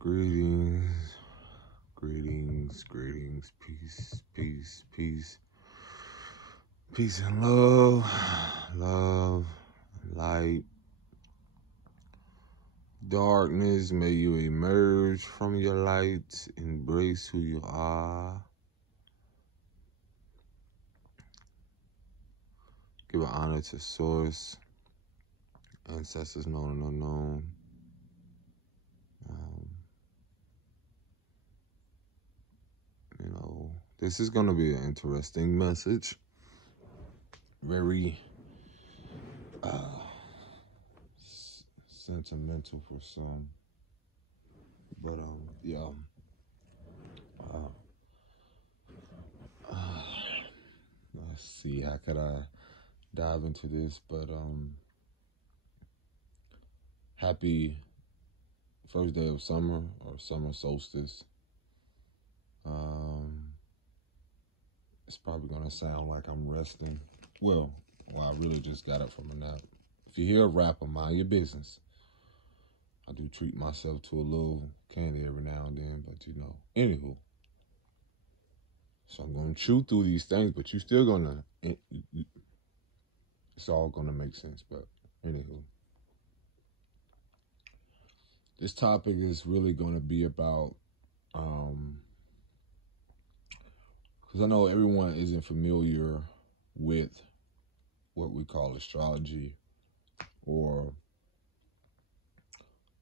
Greetings, greetings, peace and love, light, darkness. May you emerge from your light, embrace who you are. Give an honor to Source, ancestors known and unknown. This is going to be an interesting message. Very sentimental for some. But, let's see, how could I dive into this? But, happy first day of summer, or summer solstice. It's probably going to sound like I'm resting. Well, I really just got up from a nap. If you hear a rapper, mind your business. I do treat myself to a little candy every now and then, but anywho. So I'm going to chew through these things, but you still going to, it's all going to make sense, but anywho. This topic is really going to be about, because I know everyone isn't familiar with what we call astrology, or,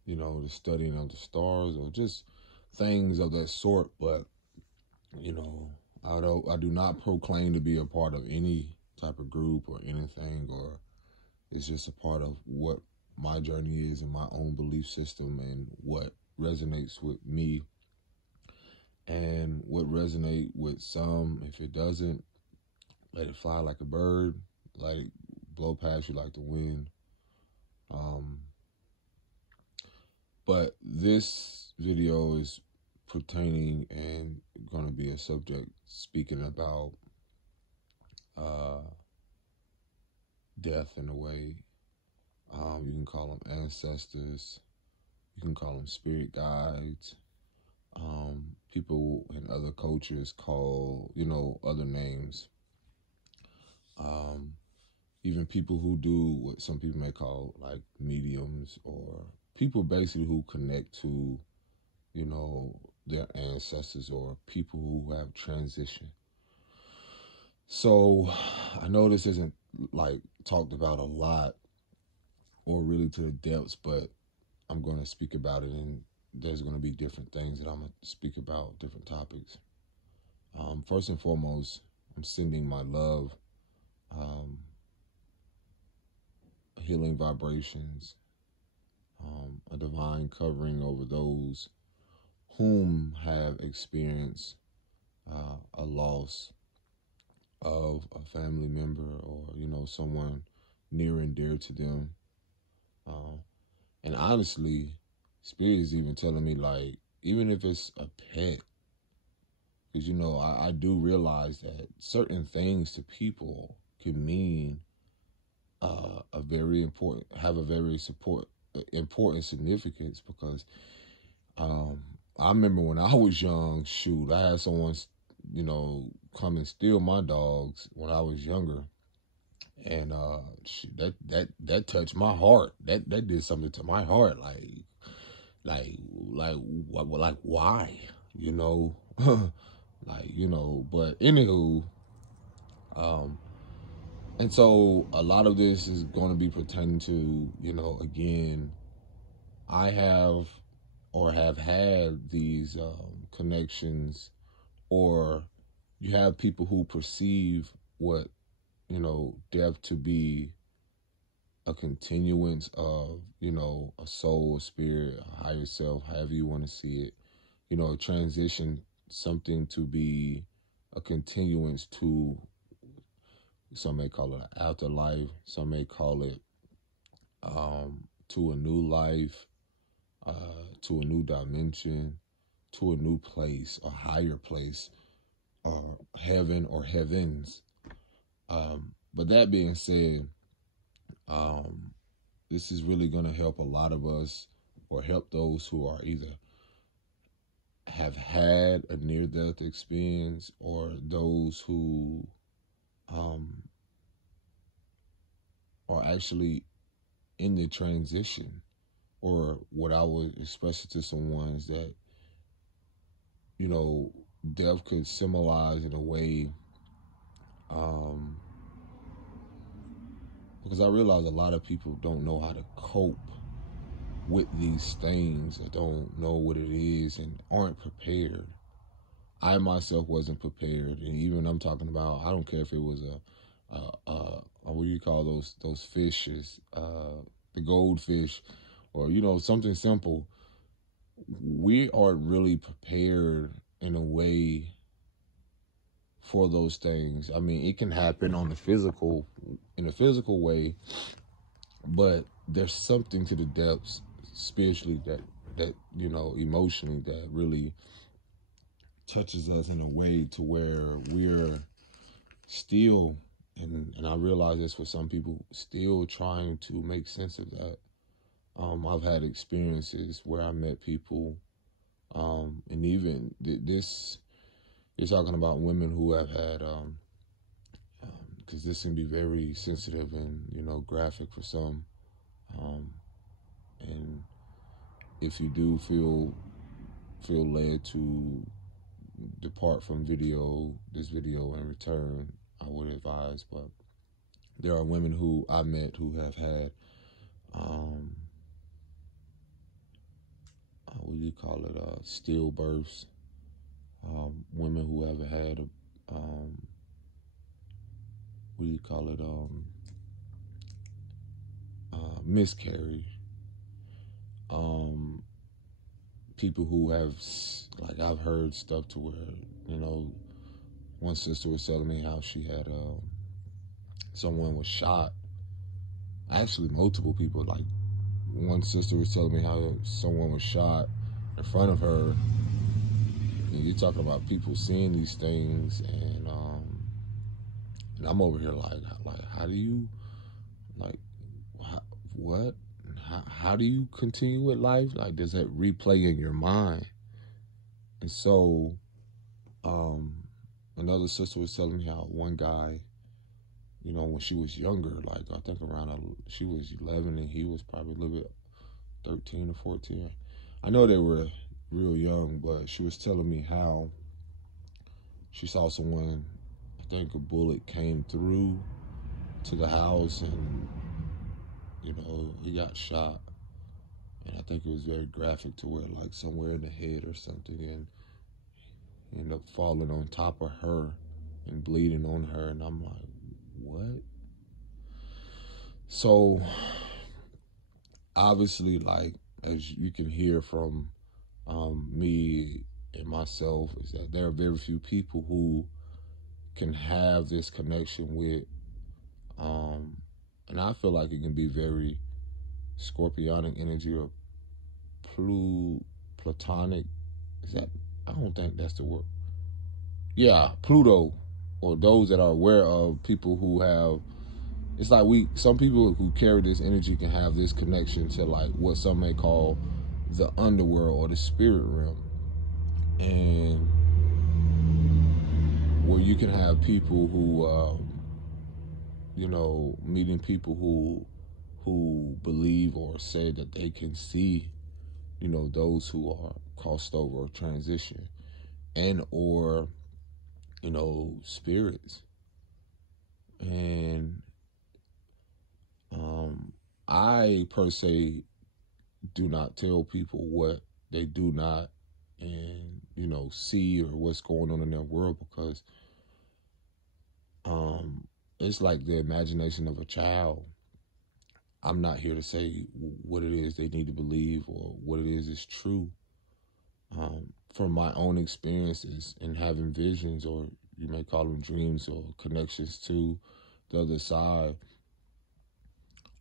the studying of the stars, or just things of that sort. But, I do not proclaim to be a part of any type of group or anything, or it's just a part of what my journey is and my own belief system and what resonates with me and what resonate with some. If it doesn't, let it fly like a bird, let it blow past you like the wind. But this video is pertaining and going to be a subject speaking about death in a way. You can call them ancestors. You can call them spirit guides. People in other cultures call, other names. Even people who do what some people may call like mediums, or people basically who connect to, their ancestors, or people who have transitioned. So I know this isn't like talked about a lot or really to the depths, but I'm going to speak about it, and there's going to be different things that I'm going to speak about, different topics. First and foremost, I'm sending my love, healing vibrations, a divine covering over those whom have experienced a loss of a family member, or, someone near and dear to them. And honestly, Spirit is even telling me, like, even if it's a pet, because, I do realize that certain things to people can mean have a very important significance, because I remember when I was young, shoot, I had someone, come and steal my dogs when I was younger. And that touched my heart. That did something to my heart. Like why? But anywho, and so a lot of this is going to be pertaining to, again, I have or have had these connections, or you have people who perceive what, death to be a continuance of, a soul, a spirit, a higher self, however you want to see it, a transition, something to be a continuance to, some may call it an afterlife, some may call it to a new life, to a new dimension, to a new place, a higher place, or heaven or heavens. But that being said, this is really going to help a lot of us, or help those who are either have had a near-death experience, or those who um, are actually in the transition, or what I would express it to someone is that, you know, death could symbolize in a way, um, because I realize a lot of people don't know how to cope with these things, or don't know what it is, and aren't prepared. I myself wasn't prepared, and even I'm talking about, I don't care if it was what do you call those fishes, the goldfish, or something simple. We aren't really prepared in a way for those things. I mean, it can happen in a physical way, but there's something to the depths spiritually that emotionally, that really touches us in a way to where we're still, and I realize this for some people, still trying to make sense of that. I've had experiences where I met people, and even this, you're talking about women who have had, because this can be very sensitive and graphic for some, um, and if you do feel led to depart from this video in return, I would advise. But there are women who I met who have had, what do you call it, stillbirths, women who have had what do you call it, miscarriage, people who have, like, I've heard stuff to where, one sister was telling me how she had, someone was shot. Actually, multiple people. Like, one sister was telling me how someone was shot in front of her. And you're talking about people seeing these things, and I'm over here like, how do you, like, what? How do you continue with life? Like, does that replay in your mind? And so, another sister was telling me how one guy, when she was younger, like, I think she was 11 and he was probably a little bit 13 or 14. I know they were real young, but she was telling me how she saw someone, I think a bullet came through to the house, and, he got shot. And I think it was very graphic to where, like, somewhere in the head or something, and he ended up falling on top of her and bleeding on her. And I'm like, what? So, obviously, like, as you can hear from me and myself, is that there are very few people who can have this connection with, and I feel like it can be very scorpionic energy, or platonic. Is that? I don't think that's the word. Yeah, Pluto, or those that are aware of people who have. It's like some people who carry this energy can have this connection to, like, what some may call the underworld or the spirit realm, and where you can have people who, meeting people who believe or say that they can see, those who are crossed over or transition, and or, spirits. And I per se do not tell people what they do not and see, or what's going on in their world, because it's like the imagination of a child. I'm not here to say what it is they need to believe or what it is true. From my own experiences and having visions, or you may call them dreams, or connections to the other side,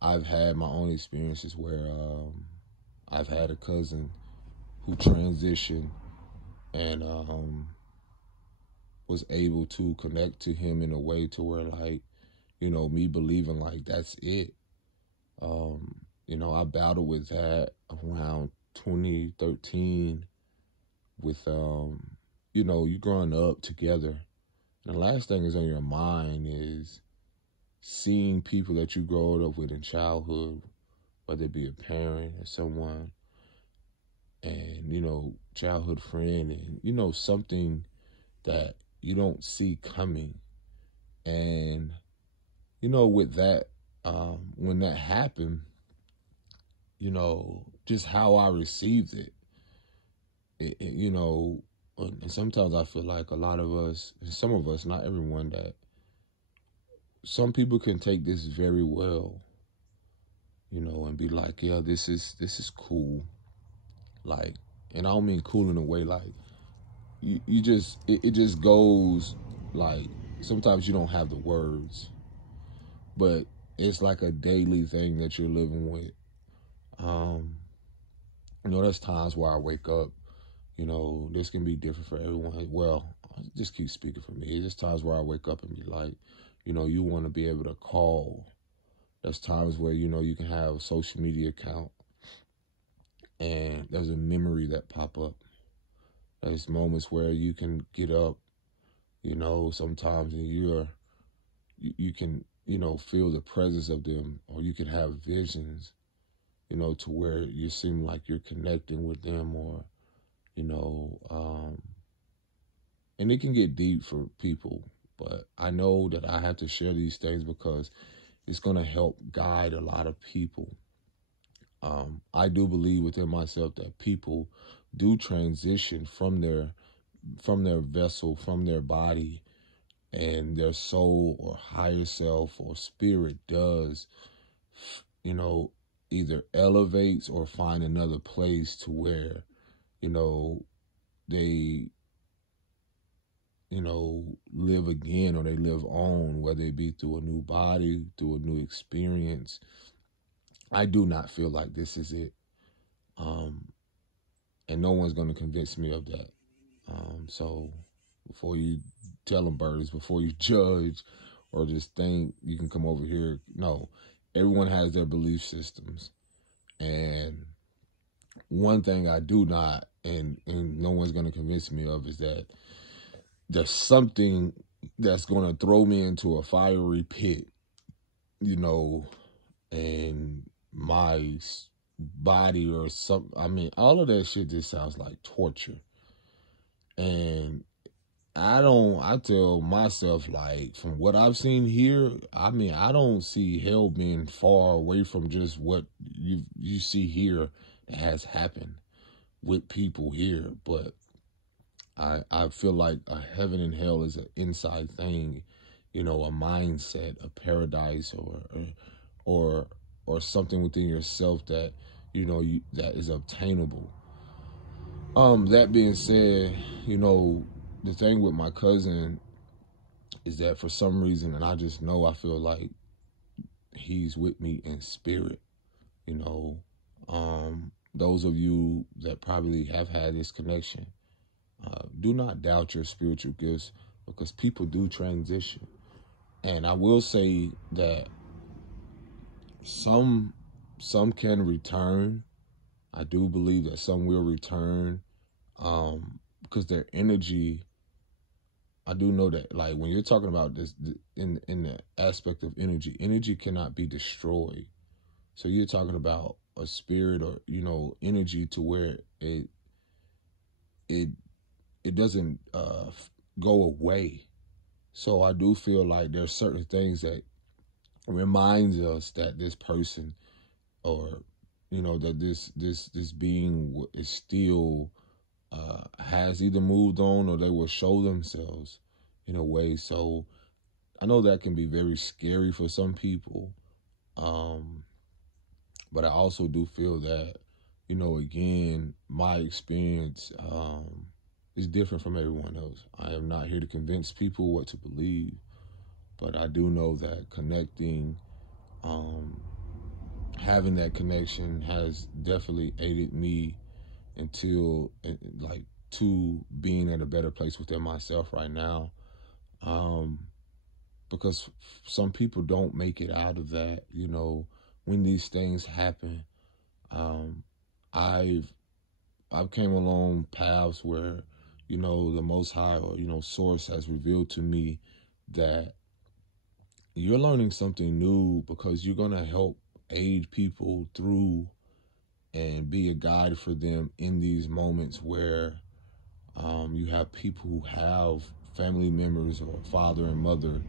I've had my own experiences where I've had a cousin who transitioned, and was able to connect to him in a way to where, like, me believing, like, that's it. I battled with that around 2013, with you growing up together. And the last thing is on your mind is seeing people that you grew up with in childhood, whether it be a parent or someone, and childhood friend, and something that you don't see coming. And with that, when that happened, just how I received it, and sometimes I feel like a lot of us, some of us, not everyone, that some people can take this very well, and be like, yeah, this is cool. Like, and I don't mean cool in a way like you just it just goes like sometimes you don't have the words, but it's like a daily thing that you're living with. Um, there's times where I wake up, this can be different for everyone. Well, I just keep speaking for me. There's times where I wake up and be like, you want to be able to call. There's times where, you can have a social media account and there's a memory that pop up. There's moments where you can get up, sometimes and you can, feel the presence of them, or you can have visions, to where you seem like you're connecting with them, or, you know, um, and it can get deep for people, but I know that I have to share these things because it's going to help guide a lot of people. I do believe within myself that people do transition from their vessel, from their body, and their soul or higher self or spirit does, you know, either elevates or find another place to where, you know, they, live again, or they live on, whether it be through a new body, through a new experience. I do not feel like this is it. Um, and no one's going to convince me of that. So before you tell them birds, before you judge or just think you can come over here, no, everyone has their belief systems. And one thing I do not, and no one's going to convince me of, is that there's something that's going to throw me into a fiery pit, and my body or some, I mean, all of that shit just sounds like torture. And I tell myself, like, from what I've seen here, I mean, I don't see hell being far away from just what you see here that has happened with people here. But I feel like a heaven and hell is an inside thing, a mindset, a paradise, or or something within yourself that that is obtainable. That being said, the thing with my cousin is that for some reason, and I just know, I feel like he's with me in spirit. You know, those of you that probably have had this connection, do not doubt your spiritual gifts, because people do transition. And I will say that some can return. I do believe that some will return, because their energy. I do know that, like, when you're talking about this in the aspect of energy, energy cannot be destroyed. So you're talking about a spirit, or energy, to where it it doesn't go away. So I do feel like there's certain things that reminds us that this person, or that this being is still has either moved on, or they will show themselves in a way. So I know that can be very scary for some people, um, but I also do feel that, again, my experience is different from everyone else. I am not here to convince people what to believe, but I do know that connecting, um, having that connection has definitely aided me until, like, to being at a better place within myself right now. Um, because some people don't make it out of that, when these things happen. um, I've I've came along paths where, the Most High, or Source has revealed to me that you're learning something new because you're gonna help aid people through and be a guide for them in these moments where you have people who have family members or father and mother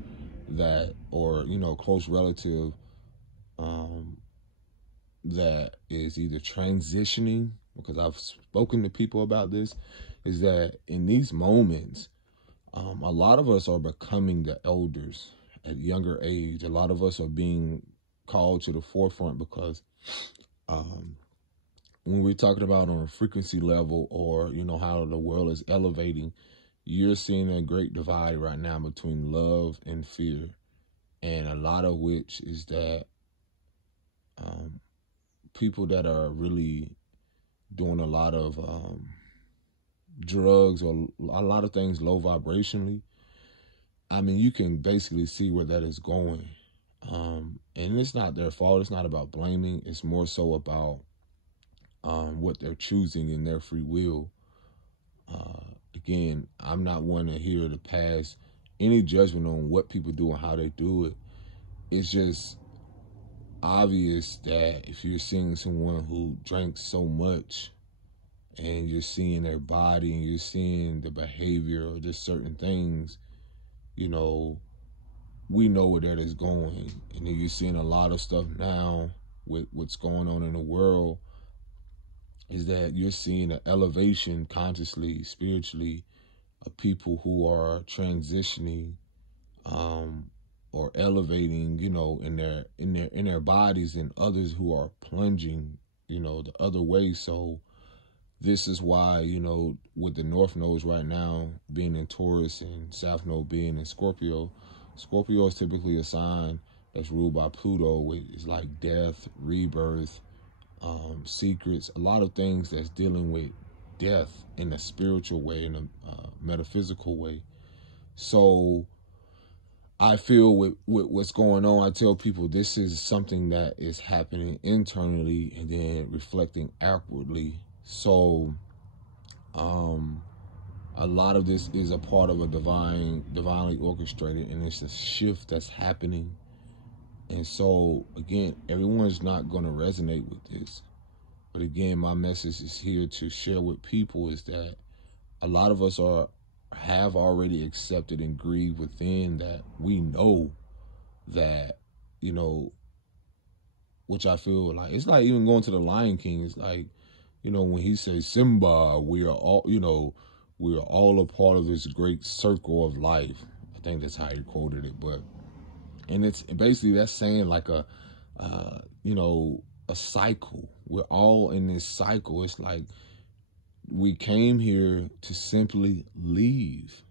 that, or close relative, um, that is either transitioning, because I've spoken to people about this, is that in these moments, a lot of us are becoming the elders at younger age. A lot of us are being called to the forefront because um, when we're talking about on a frequency level, or how the world is elevating, you're seeing a great divide right now between love and fear, and a lot of which is that um, people that are really doing a lot of drugs or a lot of things low vibrationally. I mean, you can basically see where that is going. And it's not their fault. It's not about blaming. It's more so about what they're choosing in their free will. Again, I'm not one to here to pass any judgment on what people do and how they do it. It's just obvious that if you're seeing someone who drank so much, and you're seeing their body and you're seeing the behavior or just certain things, you know, we know where that is going. And then you're seeing a lot of stuff now with what's going on in the world, is that you're seeing an elevation consciously, spiritually, of people who are transitioning, or elevating, in their bodies, and others who are plunging, the other way. So this is why, with the North Nodes right now being in Taurus and South Node being in Scorpio, Scorpio is typically a sign that's ruled by Pluto, which is like death, rebirth, secrets, a lot of things that's dealing with death in a spiritual way, in a metaphysical way. So I feel with what's going on, I tell people this is something that is happening internally and then reflecting outwardly. So a lot of this is a part of a divinely orchestrated, and it's a shift that's happening. And so, again, everyone's not going to resonate with this. But again, my message is here to share with people is that a lot of us have already accepted and grieved within that we know that, which I feel like, it's like even going to the Lion King. It's like, when he says, Simba, we are all a part of this great circle of life. I think that's how he quoted it. But, and it's basically, that's saying like a cycle. We're all in this cycle. It's like we came here to simply leave,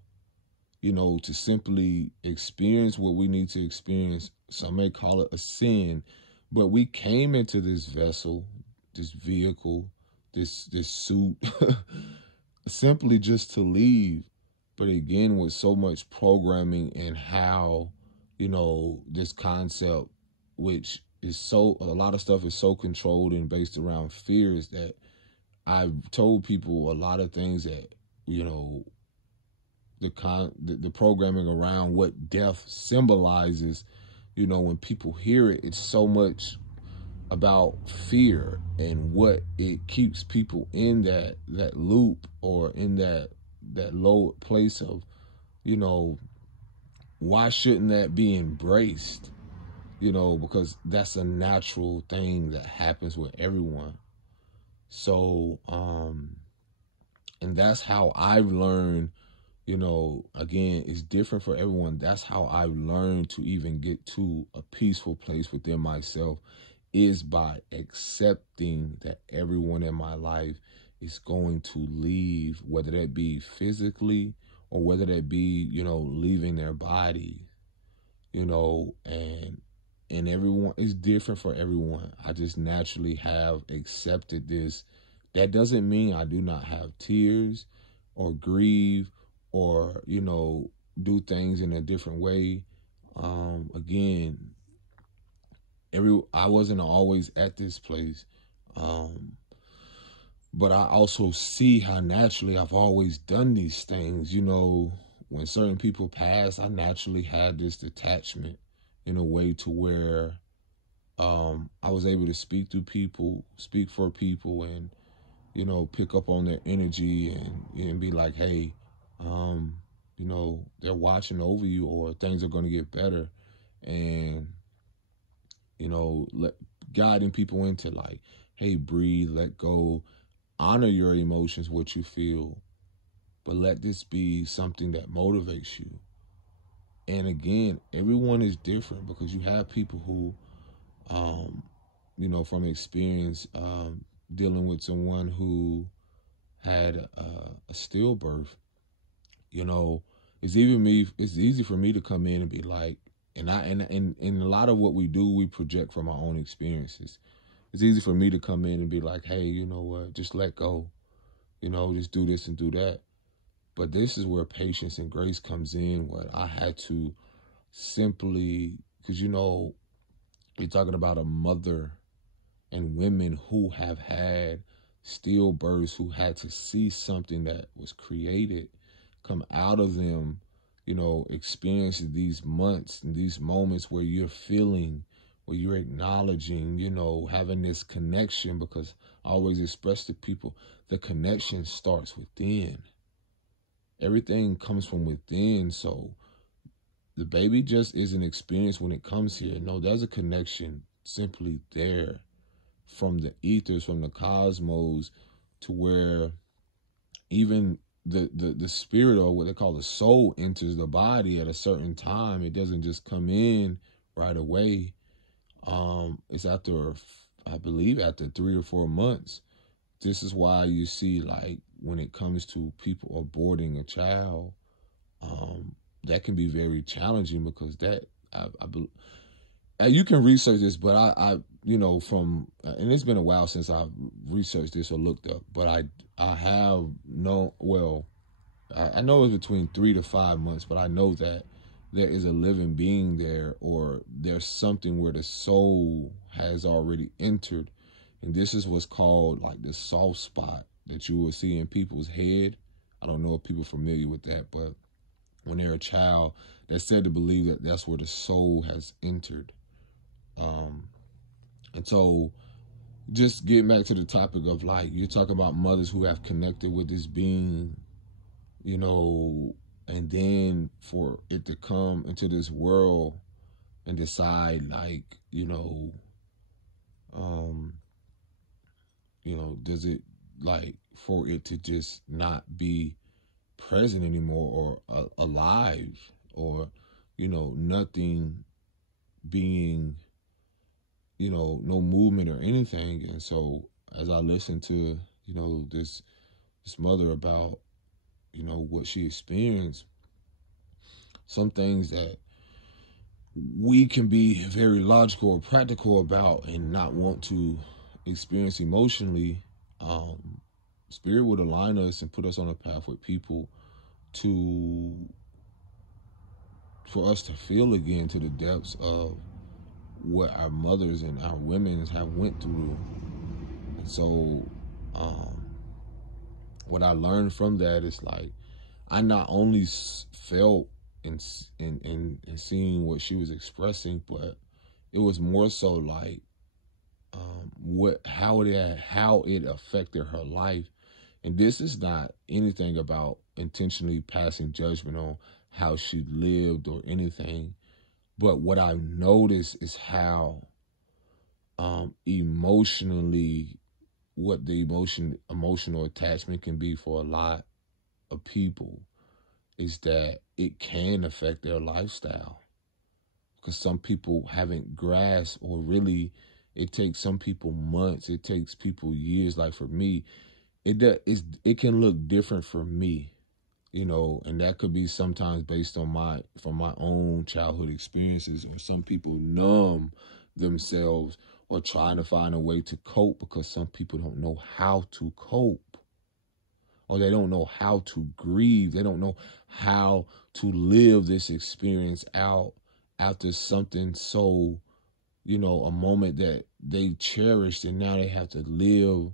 to simply experience what we need to experience. Some may call it a sin, but we came into this vessel, this vehicle, this suit, simply just to leave. But again, with so much programming and how, this concept, which is a lot of stuff is so controlled and based around fears, that I've told people a lot of things that, the programming around what death symbolizes, when people hear it, it's so much about fear and what it keeps people in that loop, or in that low place of, why shouldn't that be embraced? Because that's a natural thing that happens with everyone. So, and that's how I've learned, again, it's different for everyone. That's how I've learned to even get to a peaceful place within myself, is by accepting that everyone in my life is going to leave, whether that be physically or whether that be, leaving their body, and everyone is different for everyone. I just naturally have accepted this. That doesn't mean I do not have tears or grieve or, do things in a different way. Again, I wasn't always at this place. But I also see how naturally I've always done these things. You know, when certain people pass, I naturally had this detachment in a way to where I was able to speak to people, speak for people, and pick up on their energy and be like, hey, um, they're watching over you, or things are going to get better, and guiding people into like, hey, breathe, let go, honor your emotions, what you feel, but let this be something that motivates you. And again, everyone is different because you have people who, um, from experience, dealing with someone who had a stillbirth, you know, it's easy for me to come in and be like, and a lot of what we do, we project from our own experiences. It's easy for me to come in and be like, hey, you know what, just let go, just do this and do that. But this is where patience and grace comes in, where I had to simply, because, we're talking about a mother and women who have had stillbirths, who had to see something that was created come out of them, experience these months and these moments where you're feeling, where you're acknowledging, having this connection, because I always express to people, the connection starts within. Everything comes from within. So the baby just is an experience when it comes here. No, there's a connection simply there from the ethers, from the cosmos, to where even the spirit, or what they call the soul, enters the body at a certain time. It doesn't just come in right away. It's after, I believe, after 3 or 4 months. This is why you see, like, when it comes to people aborting a child, that can be very challenging, because that you can research this, but I from and it's been a while since I've researched this or looked up, but I have known, well, I know it's between 3 to 5 months, but I know that there is a living being there, or there's something where the soul has already entered, and this is what's called like the soft spot that you will see in people's head. I don't know if people are familiar with that, but when they're a child, they're said to believe that that's where the soul has entered. And so, just getting back to the topic of, like, you're talking about mothers who have connected with this being, and then for it to come into this world and decide, like, um, does it, like, for it to just not be present anymore, or alive, or, nothing being, no movement or anything. And so, as I listened to, this mother about, what she experienced, some things that we can be very logical or practical about and not want to experience emotionally, Spirit would align us and put us on a path with people for us to feel again to the depths of what our mothers and our women have went through. And so, what I learned from that is, like, I not only felt and seeing what she was expressing, but it was more so like, how it affected her life. And this is not anything about intentionally passing judgment on how she lived or anything, but what I noticed is how, emotionally, what the emotional attachment can be for a lot of people, is that it can affect their lifestyle, because some people haven't grasped, or really, it takes some people months, it takes people years. Like, for me, it can look different for me, and that could be sometimes based on from my own childhood experiences, or some people numb themselves, or trying to find a way to cope, because some people don't know how to cope, or they don't know how to grieve. They don't know how to live this experience out after something so, a moment that they cherished, and now they have to live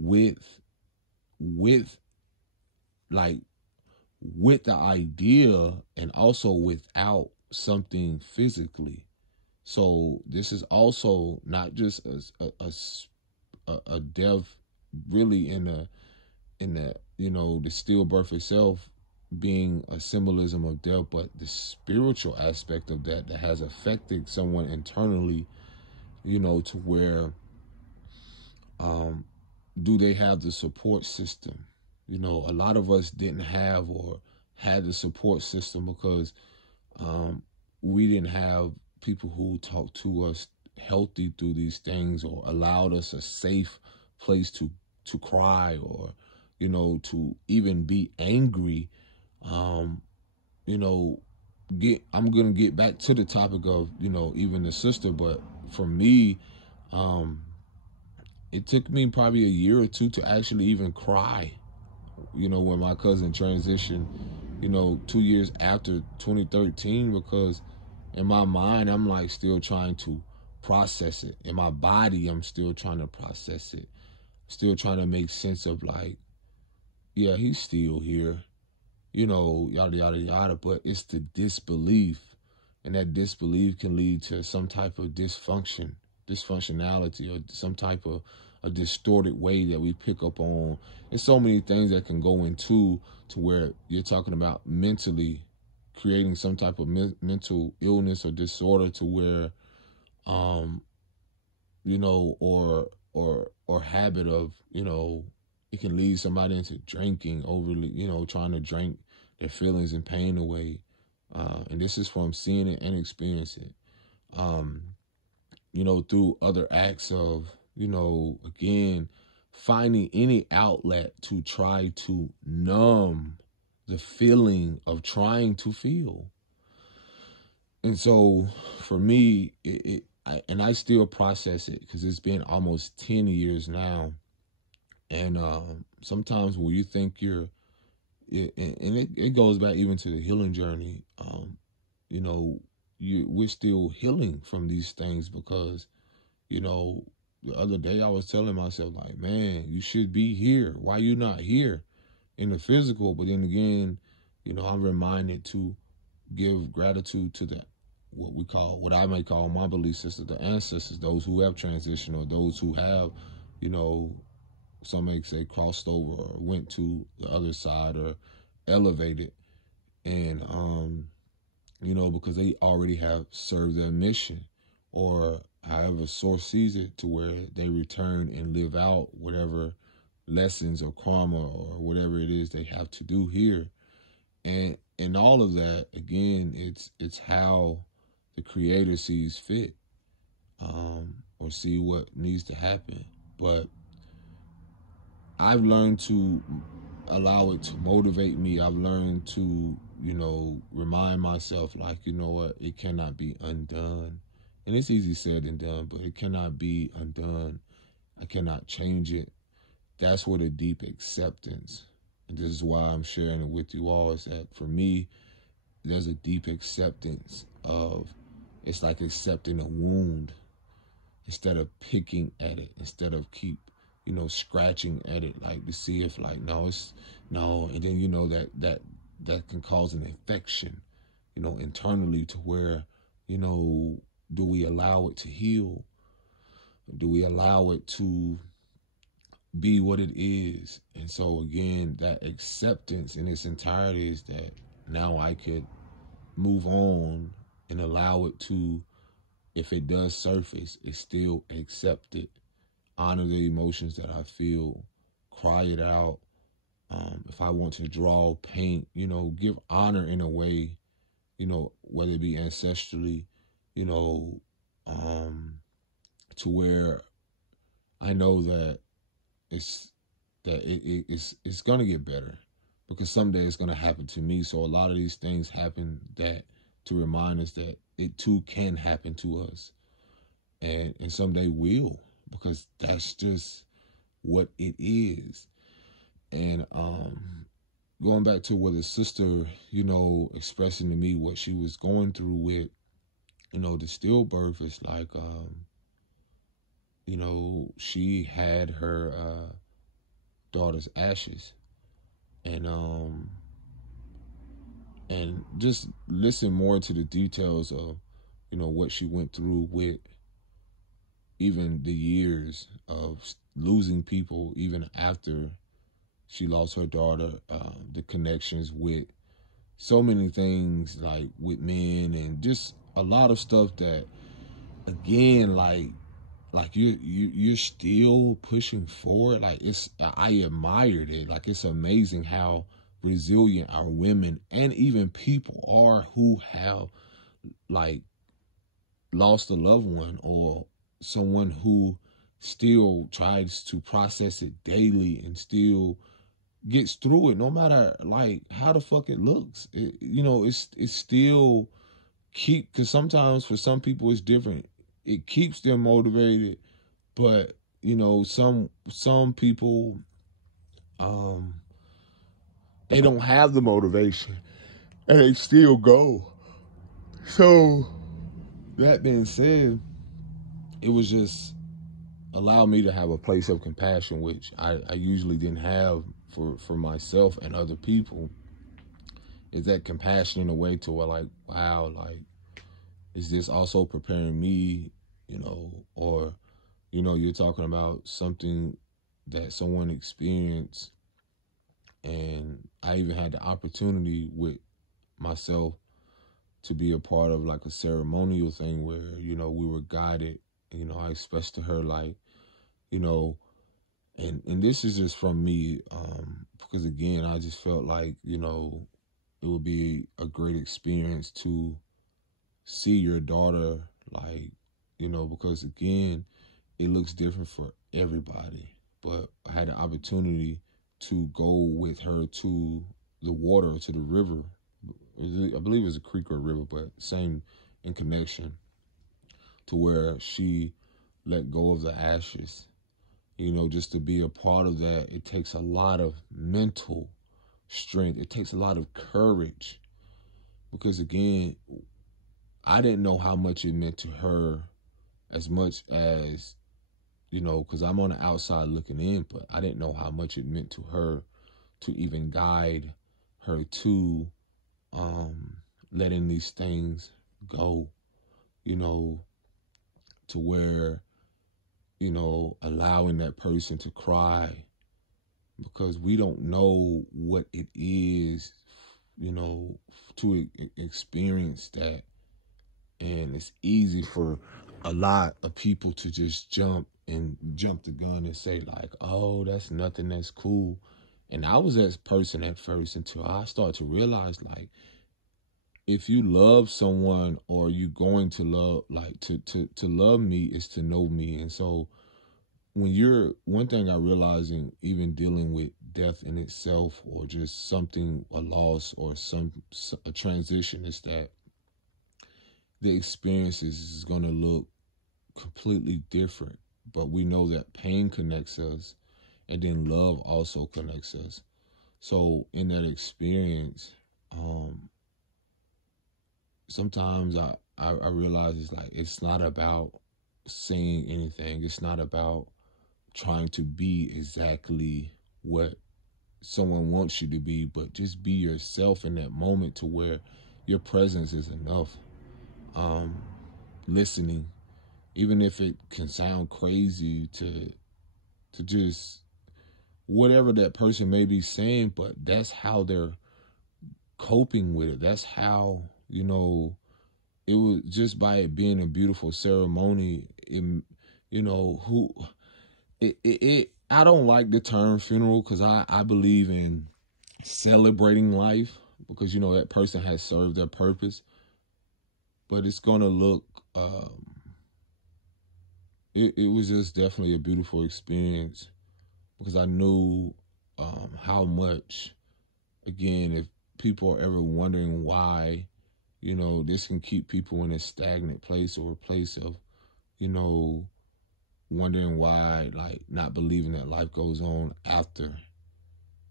with with like with the idea and also without something physically. So this is also not just a death really in the the stillbirth itself being a symbolism of death, but the spiritual aspect of that has affected someone internally, to where do they have the support system? A lot of us didn't have or had the support system because we didn't have people who talked to us healthy through these things or allowed us a safe place to cry or to even be angry. um I'm gonna get back to the topic of even the sister, but for me, um it took me probably a year or two to actually even cry when my cousin transitioned 2 years after 2013, because in my mind I'm like still trying to process it. In my body I'm still trying to process it, still trying to make sense of like, yeah, he's still here, yada yada yada. But it's the disbelief, and that disbelief can lead to some type of dysfunctionality, or some type of a distorted way that we pick up on. There's so many things that can go into to where you're talking about mentally creating some type of mental illness or disorder, to where or habit of, it can lead somebody into drinking overly, trying to drink their feelings and pain away. And this is from seeing it and experiencing it. Through other acts of, again, finding any outlet to try to numb the feeling of trying to feel. And so for me, I still process it because it's been almost 10 years now. And sometimes when you think it goes back even to the healing journey, we're still healing from these things because, the other day I was telling myself, like, man, you should be here. Why you not here in the physical? But then again, I'm reminded to give gratitude to that, what I may call my belief system, the ancestors, those who have transitioned, or those who have, some may say crossed over or went to the other side or elevated. And, because they already have served their mission, or however source sees it, to where they return and live out whatever lessons or karma or whatever it is they have to do here. And all of that, again, it's how the creator sees fit, or see what needs to happen. But I've learned to allow it to motivate me. I've learned to, remind myself, like, what, it cannot be undone. And it's easy said than done, but it cannot be undone. I cannot change it. That's where the deep acceptance, and this is why I'm sharing it with you all, is that for me, there's a deep acceptance of, it's like accepting a wound instead of picking at it, instead of keep, scratching at it, like to see if like, no, it's no. And then, that can cause an infection, internally, to where, do we allow it to heal? Do we allow it to be what it is? And so again, that acceptance in its entirety is that now I could move on and allow it to, if it does surface, it's still accept it, honor the emotions that I feel, cry it out. If I want to draw, paint, give honor in a way, whether it be ancestrally, to where I know that it's gonna get better, because someday it's gonna happen to me. So a lot of these things happen that to remind us that it too can happen to us, and someday will, because that's just what it is. And going back to what the sister, expressing to me what she was going through with, the stillbirth, is like, she had her daughter's ashes, and just listen more into the details of, what she went through with even the years of losing people, even after she lost her daughter, the connections with so many things, like with men, and just a lot of stuff that, again, like you're still pushing forward. Like, I admired it. Like, it's amazing how resilient our women and even people are who have, like, lost a loved one, or someone who still tries to process it daily and still gets through it, no matter, like, how the fuck it looks. It's still because sometimes for some people it's different. It keeps them motivated, but some people, um they don't have the motivation and they still go. So that being said, it was just allowed me to have a place of compassion, which I usually didn't have for myself and other people. Is that compassion in a way to where, like, wow, like, is this also preparing me, or, you're talking about something that someone experienced, and I even had the opportunity with myself to be a part of, like, a ceremonial thing where, we were guided. I expressed to her, like, you know, and this is just from me, because again, I just felt like, it would be a great experience to see your daughter, like, because again, it looks different for everybody. But I had the opportunity to go with her to the water, to the river. I believe it was a creek or a river, but same in connection, to where she let go of the ashes. Just to be a part of that, it takes a lot of mental strength. It takes a lot of courage, because again, I didn't know how much it meant to her, as much as, because I'm on the outside looking in, but I didn't know how much it meant to her to even guide her to letting these things go, to where, allowing that person to cry, because we don't know what it is, to experience that. And it's easy for a lot of people to just jump the gun and say, like, oh, that's nothing, that's cool. And I was that person at first, until I started to realize, like, if you love someone, or you going to love, like, to love me is to know me. And so one thing I realized in even dealing with death in itself, or just something, a loss, or a transition, is that the experiences is going to look completely different. But we know that pain connects us, and then love also connects us. So in that experience, sometimes I realize it's like, it's not about saying anything. It's not about trying to be exactly what someone wants you to be, but just be yourself in that moment, to where your presence is enough. Listening, even if it can sound crazy to just whatever that person may be saying, but that's how they're coping with it. That's how, it was, just by it being a beautiful ceremony. Who I don't like the term funeral, because I believe in celebrating life, because that person has served their purpose. But it's gonna look, it was just definitely a beautiful experience, because I knew how much, again, if people are ever wondering why, this can keep people in a stagnant place, or a place of, wondering why, like, not believing that life goes on after.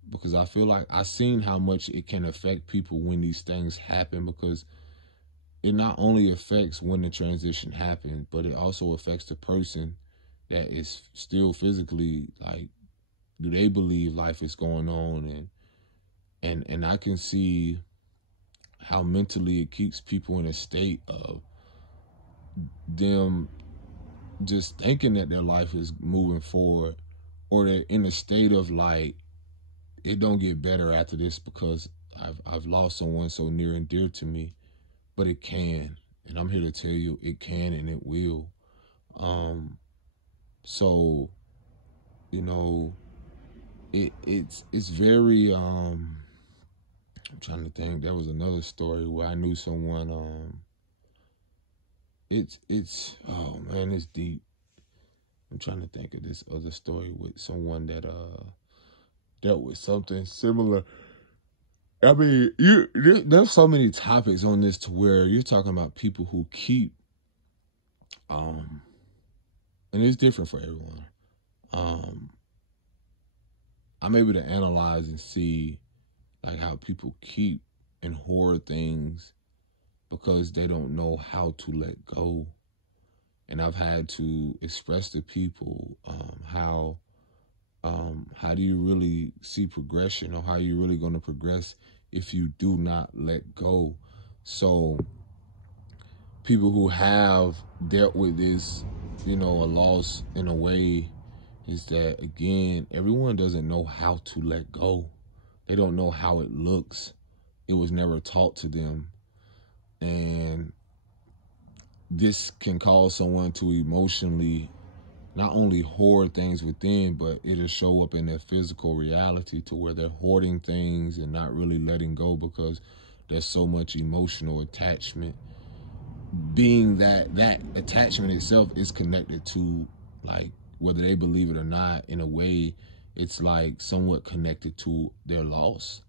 Because I feel like I seen how much it can affect people when these things happen, because it not only affects when the transition happens, but it also affects the person that is still physically, like, do they believe life is going on? And I can see how mentally it keeps people in a state of them just thinking that their life is moving forward, or they're in a state of like, it don't get better after this because I've lost someone so near and dear to me. But it can, and I'm here to tell you it can and it will. So you know, it's very I'm trying to think. There was another story where I knew someone. It's oh man, it's deep. I'm trying to think of this other story with someone that dealt with something similar. I mean, there's so many topics on this to where you're talking about people who keep and it's different for everyone. I'm able to analyze and see like how people keep and hoard things because they don't know how to let go. And I've had to express to people how do you really see progression, or how are you really going to progress if you do not let go. So people who have dealt with this, a loss in a way, is that, again, everyone doesn't know how to let go. They don't know how it looks. It was never taught to them. And this can cause someone to emotionally not only hoard things within, but it'll show up in their physical reality to where they're hoarding things and not really letting go because there's so much emotional attachment. Being that attachment itself is connected to, like, whether they believe it or not, in a way, it's like somewhat connected to their loss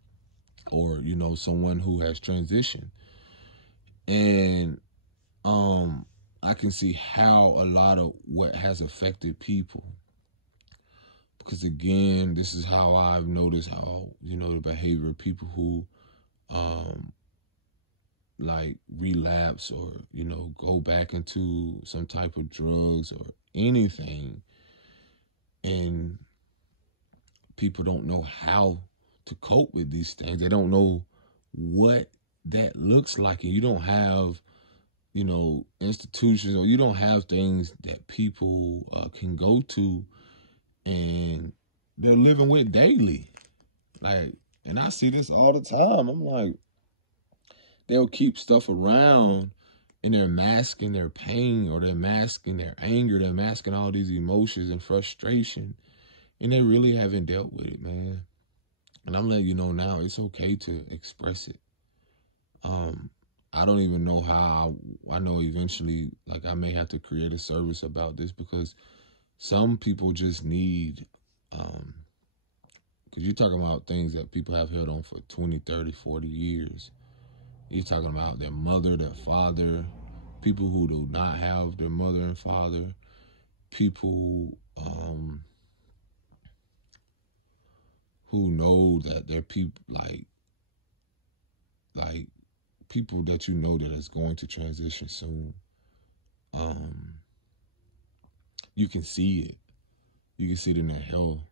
or, someone who has transitioned. And I can see how a lot of what has affected people, because again, this is how I've noticed how, the behavior of people who like relapse or, go back into some type of drugs or anything, and people don't know how to cope with these things. They don't know what that looks like, and you don't have institutions, or you don't have things that people can go to and they're living with daily. Like, and I see this all the time. I'm like, they'll keep stuff around and they're masking their pain, or they're masking their anger, they're masking all these emotions and frustration, and they really haven't dealt with it, man. And I'm letting you know now, it's okay to express it. I don't even know how. I know eventually, like, I may have to create a service about this, because some people just need, because you're talking about things that people have held on for 20, 30, 40 years. You're talking about their mother, their father, people who do not have their mother and father, people who know that they're people, like people that that is going to transition soon. You can see it. You can see it in their health.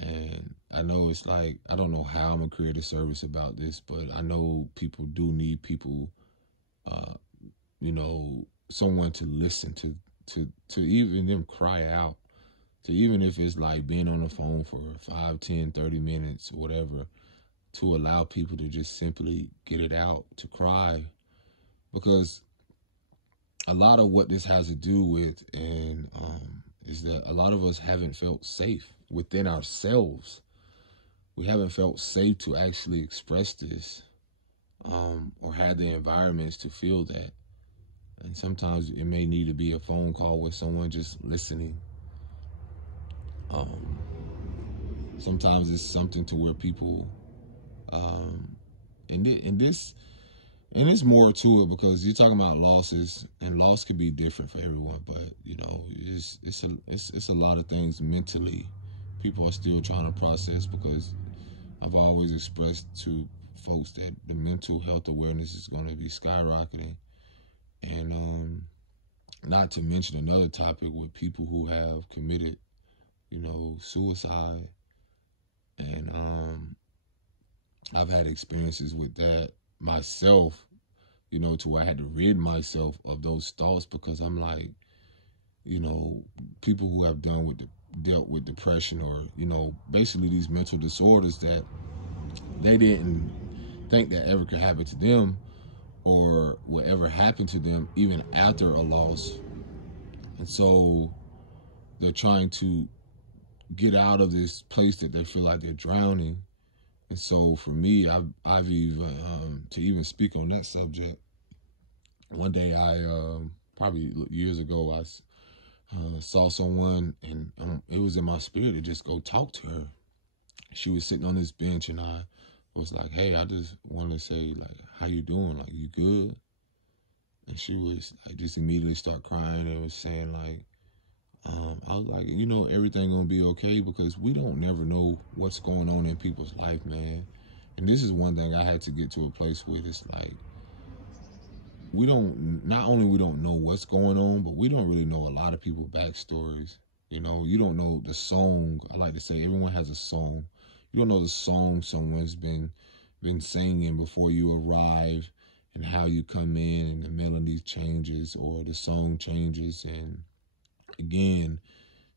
And I know it's like, I don't know how I'm going to create a service about this, but I know people do need people, someone to listen to even them cry out, to even if it's like being on the phone for 5, 10, 30 minutes or whatever, to allow people to just simply get it out, to cry. Because a lot of what this has to do with, and is that a lot of us haven't felt safe within ourselves. We haven't felt safe to actually express this, or have the environments to feel that. And sometimes it may need to be a phone call with someone just listening. Sometimes it's something to where people, and it's more to it, because you're talking about losses, and loss could be different for everyone. But it's a lot of things mentally people are still trying to process, because I've always expressed to folks that the mental health awareness is going to be skyrocketing, and not to mention another topic with people who have committed, suicide. I've had experiences with that myself, you know, to where I had to rid myself of those thoughts, because I'm like, you know, people who have dealt with depression, or, you know, basically these mental disorders that they didn't think that ever could happen to them, or will ever happen to them even after a loss. And so they're trying to get out of this place that they feel like they're drowning. And so for me, I've even to even speak on that subject. One day, I probably years ago, I saw someone, and it was in my spirit to just go talk to her. She was sitting on this bench, and I was like, "Hey, I just want to say, like, how you doing? Like, you good?" And she was like, just immediately start crying and was saying like, I was like, you know, everything gonna be okay, because we don't never know what's going on in people's life, man. And this is one thing I had to get to a place with. It's like, we don't, not only we don't know what's going on, but we don't really know a lot of people's backstories. You know, you don't know the song. I like to say everyone has a song. You don't know the song someone's been singing before you arrive, and how you come in and the melody changes or the song changes, and again,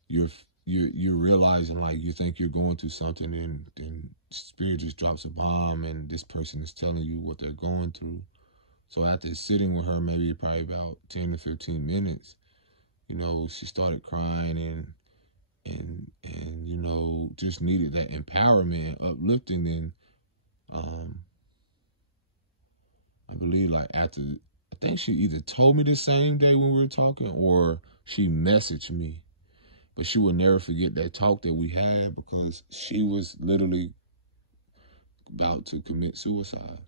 you're realizing, like, you think you're going through something, and then spirit just drops a bomb, and this person is telling you what they're going through. So after sitting with her maybe probably about 10 to 15 minutes, you know, she started crying, and you know, just needed that empowerment, uplifting. And I believe, like, after, I think she either told me the same day when we were talking, or she messaged me. But she will never forget that talk that we had, because she was literally about to commit suicide.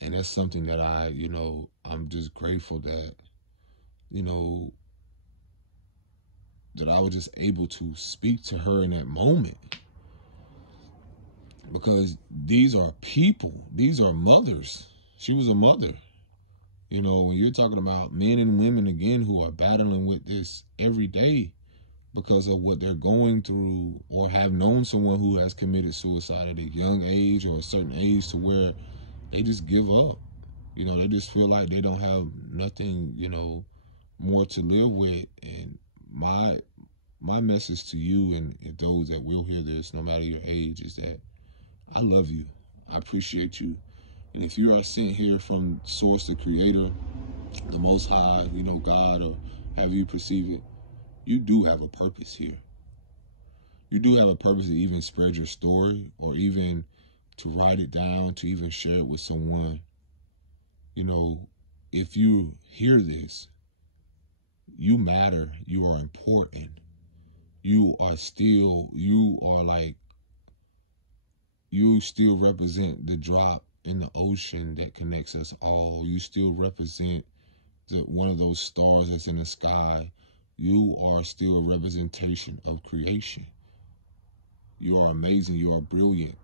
And that's something that you know, I'm just grateful that, you know, that I was just able to speak to her in that moment. Because these are people, these are mothers. She was a mother. You know, when you're talking about men and women, again, who are battling with this every day because of what they're going through, or have known someone who has committed suicide at a young age or a certain age, to where they just give up. You know, they just feel like they don't have nothing, you know, more to live with. And my message to you, and those that will hear this, no matter your age, is that I love you. I appreciate you. And if you are sent here from Source, the Creator, the Most High, you know, God, or however you perceive it, you do have a purpose here. You do have a purpose to even spread your story, or even to write it down, to even share it with someone. You know, if you hear this, you matter. You are important. You are like, you still represent the drop in the ocean that connects us all. You still represent one of those stars that's in the sky. You are still a representation of creation. You are amazing. You are brilliant.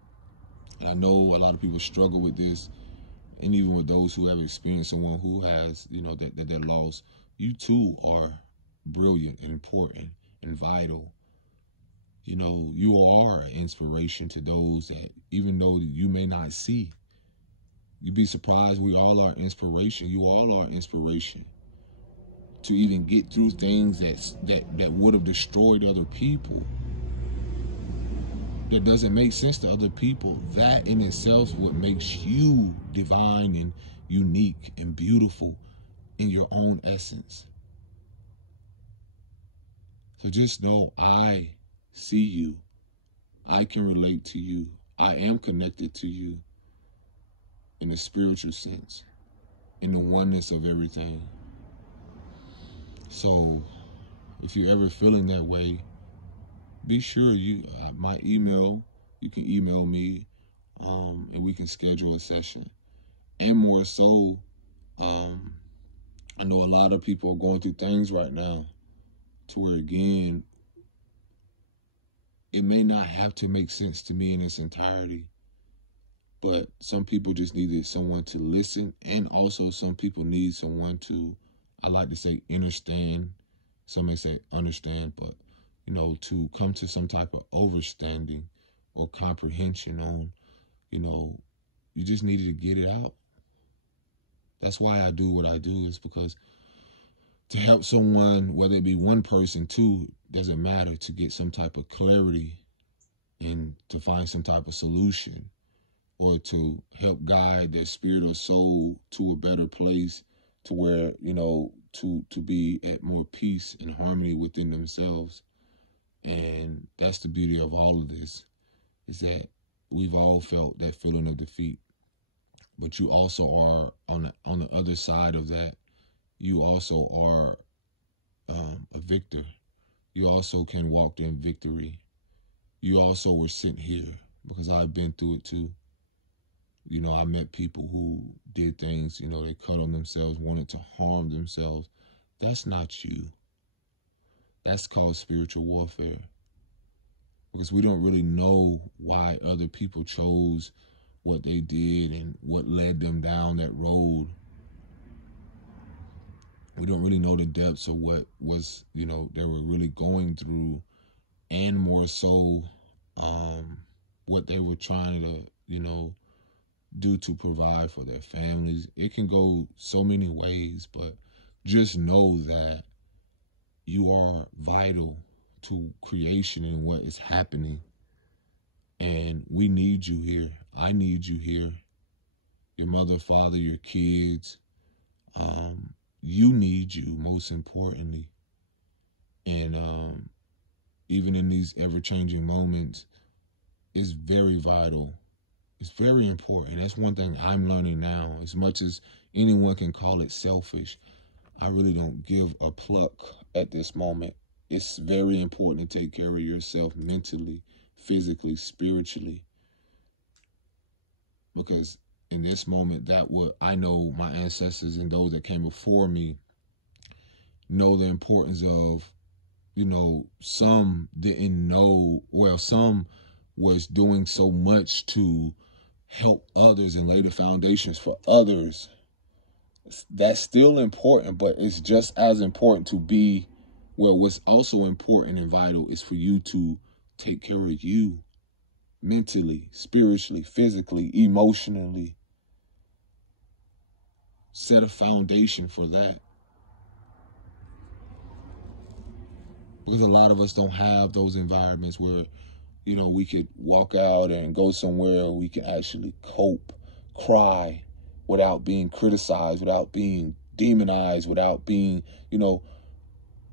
And I know a lot of people struggle with this, and even with those who have experienced someone who has, you know, that they're lost, you too are brilliant and important and vital. You know, you are an inspiration to those that, even though you may not see, you'd be surprised, we all are inspiration. You all are inspiration to even get through things that would have destroyed other people, that doesn't make sense to other people. That in itself is what makes you divine and unique and beautiful in your own essence. So just know, I see you. I can relate to you. I am connected to you in a spiritual sense, in the oneness of everything. So if you're ever feeling that way, be sure my email, you can email me, and we can schedule a session. And more so, I know a lot of people are going through things right now to where, again, it may not have to make sense to me in its entirety, but some people just needed someone to listen, and also some people need someone to, I like to say, understand. Some may say understand, but, you know, to come to some type of understanding or comprehension on, you know, you just needed to get it out. That's why I do what I do, is because to help someone, whether it be one person, two, doesn't matter, to get some type of clarity and to find some type of solution, or to help guide their spirit or soul to a better place, to where, you know, to be at more peace and harmony within themselves. And that's the beauty of all of this, is that we've all felt that feeling of defeat. But you also are on the other side of that. You also are a victor. You also can walk in victory. You also were sent here, because I've been through it too. You know, I met people who did things, you know, they cut on themselves, wanted to harm themselves. That's not you. That's called spiritual warfare. Because we don't really know why other people chose what they did and what led them down that road. We don't really know the depths of what was, you know, they were really going through, and more so what they were trying to, you know, do to provide for their families. It can go so many ways, but just know that you are vital to creation and what is happening. And we need you here. I need you here. Your mother, father, your kids. You need you, most importantly. And even in these ever-changing moments, it's very vital. It's very important. That's one thing I'm learning now. As much as anyone can call it selfish, I really don't give a pluck at this moment. It's very important to take care of yourself mentally, physically, spiritually. Because in this moment, that what I know, my ancestors and those that came before me know the importance of, you know, some didn't know, well, some was doing so much to help others and lay the foundations for others. That's still important, but it's just as important to be, well, what's also important and vital is for you to take care of you mentally, spiritually, physically, emotionally. Set a foundation for that. Because a lot of us don't have those environments where, you know, we could walk out and go somewhere we can actually cope, cry without being criticized, without being demonized, without being, you know,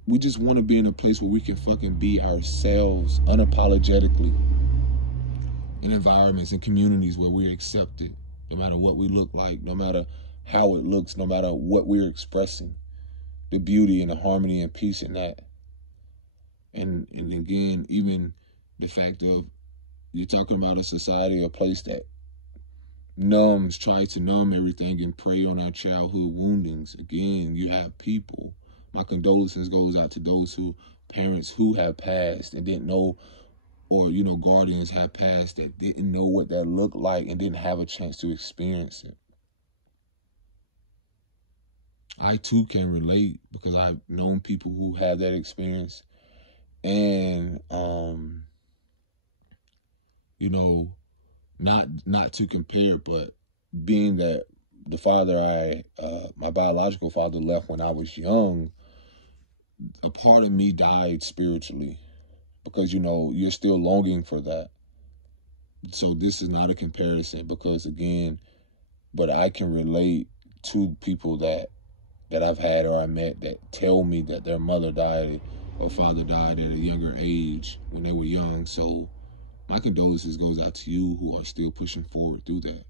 we just want to be in a place where we can fucking be ourselves unapologetically. In environments and communities where we're accepted, no matter what we look like, no matter how it looks, no matter what we're expressing. The beauty and the harmony and peace in that. And again, even the fact of, you're talking about a society, a place that tries to numb everything and prey on our childhood woundings. Again, you have people. My condolences goes out to those parents who have passed and didn't know, or, you know, guardians have passed that didn't know what that looked like and didn't have a chance to experience it. I too can relate, because I've known people who have that experience. And you know, not to compare, but being that the father my biological father left when I was young, a part of me died spiritually, because, you know, you're still longing for that. So this is not a comparison, because again, but I can relate to people that I've had or I met that tell me that their mother died or father died at a younger age when they were young. So my condolences goes out to you who are still pushing forward through that,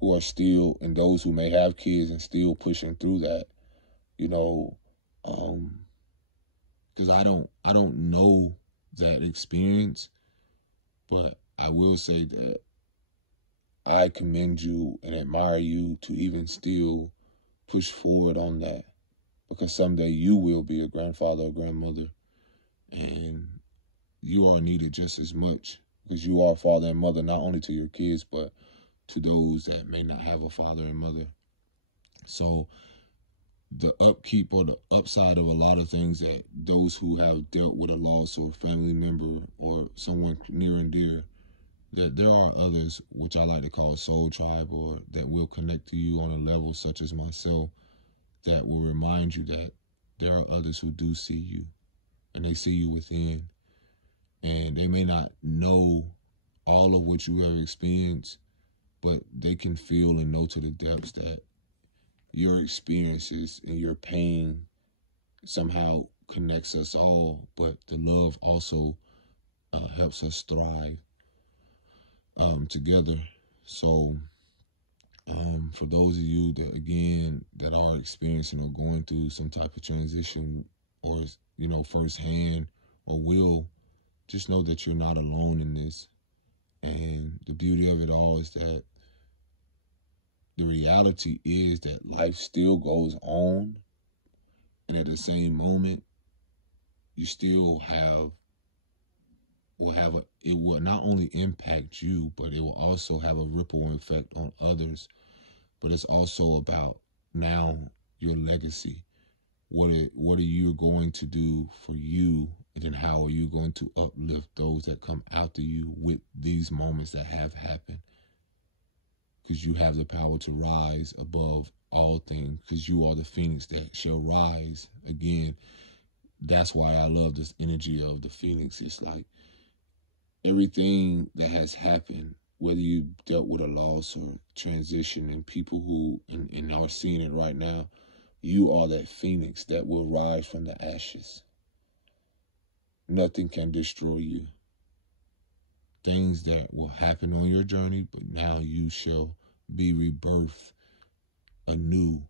who are still, and those who may have kids and still pushing through that, you know, because I don't know that experience, but I will say that I commend you and admire you to even still push forward on that, because someday you will be a grandfather or grandmother, and you are needed just as much, because you are father and mother, not only to your kids, but to those that may not have a father and mother. So the upkeep or the upside of a lot of things that those who have dealt with a loss or a family member or someone near and dear, that there are others, which I like to call soul tribe, or that will connect to you on a level such as myself, that will remind you that there are others who do see you, and they see you within, and they may not know all of what you have experienced, but they can feel and know to the depths that your experiences and your pain somehow connects us all, but the love also helps us thrive together. So for those of you that, again, that are experiencing or going through some type of transition, or firsthand, or will, just know that you're not alone in this. And the beauty of it all is that the reality is that life still goes on, and at the same moment, you still it will not only impact you, but it will also have a ripple effect on others. But it's also about now your legacy. What are you going to do for you, and then how are you going to uplift those that come after you with these moments that have happened? Because you have the power to rise above all things, because you are the phoenix that shall rise again. That's why I love this energy of the phoenix. It's like everything that has happened, whether you dealt with a loss or transition, and people who and are seeing it right now, you are that phoenix that will rise from the ashes. Nothing can destroy you. Things that will happen on your journey, but now you shall be rebirthed anew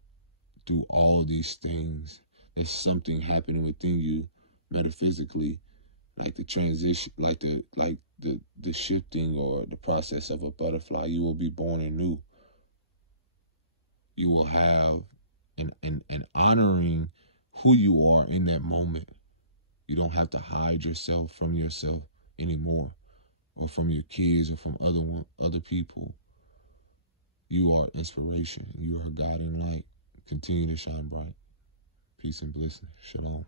through all these things. There's something happening within you metaphysically, like the transition, like the shifting or the process of a butterfly. You will be born anew. You will have an honoring who you are in that moment. You don't have to hide yourself from yourself anymore, or from your kids, or from other people. You are inspiration. You are a guiding light. Continue to shine bright. Peace and bliss. Shalom.